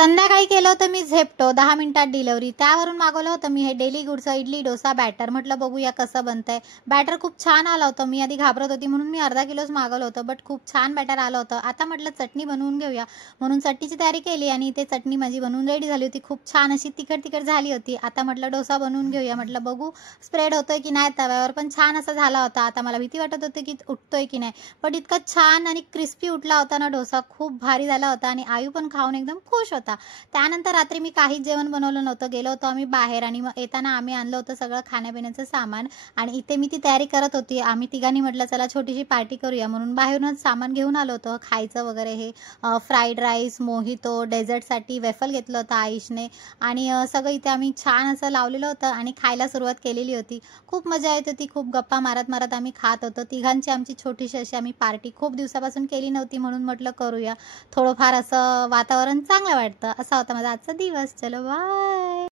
संध्याकाळी केलं होतं मी झेप्टो 10 मिनिटात डिलिव्हरी. त्यावरून मागवलं होतं मी हे डेली गुडचं इडली डोसा बॅटर. म्हटलं बघूया कसं बनतंय. बॅटर खूप छान आलं होतं. मी आधी घाबरत होती म्हणून मी अर्धा किलोच मागवलं होतं, बट खूप छान बॅटर आलं होतं. आता म्हटलं चटणी बनवून घेऊया म्हणून चटणीची तयारी केली आणि इथे चटणी माझी बनवून रेडी झाली होती. खूप छान अशी तिखट तिखट झाली होती. आता म्हटलं डोसा बनवून घेऊया. म्हटलं बघू स्प्रेड होतोय की नाही तव्यावर, पण छान असा झाला होता. आता मला भीती वाटत होती की उठतोय की नाही, पण इतका छान आणि क्रिस्पी उठला होता ना डोसा. खूप भारी झाला होता आणि आयू पण खाऊन एकदम खुश होता. त्यानंतर रात्री मी काहीच जेवण बनवलं नव्हतं. गेलो होतो आम्ही बाहेर आणि मग येताना आम्ही आणलं होतं सगळं खाण्यापिण्याचं सामान आणि इथे मी ती तयारी करत होती. आम्ही तिघांनी म्हटलं चला छोटीशी पार्टी करूया म्हणून बाहेरूनच सामान घेऊन आलो होतो खायचं वगैरे. हे फ्राईड राईस, मोहितो, डेझर्टसाठी वेफल घेतलं होतं आयुषने आणि सगळं इथे आम्ही छान असं लावलेलं होतं आणि खायला सुरुवात केलेली होती. खूप मजा येत होती. खूप गप्पा मारत मारत आम्ही खात होतो. तिघांची आमची छोटीशी अशी आम्ही पार्टी खूप दिवसापासून केली नव्हती म्हणून म्हटलं करूया. थोडंफार असं वातावरण चांगलं वाटतं. असा होता माझा आजचा दिवस. चलो बाय.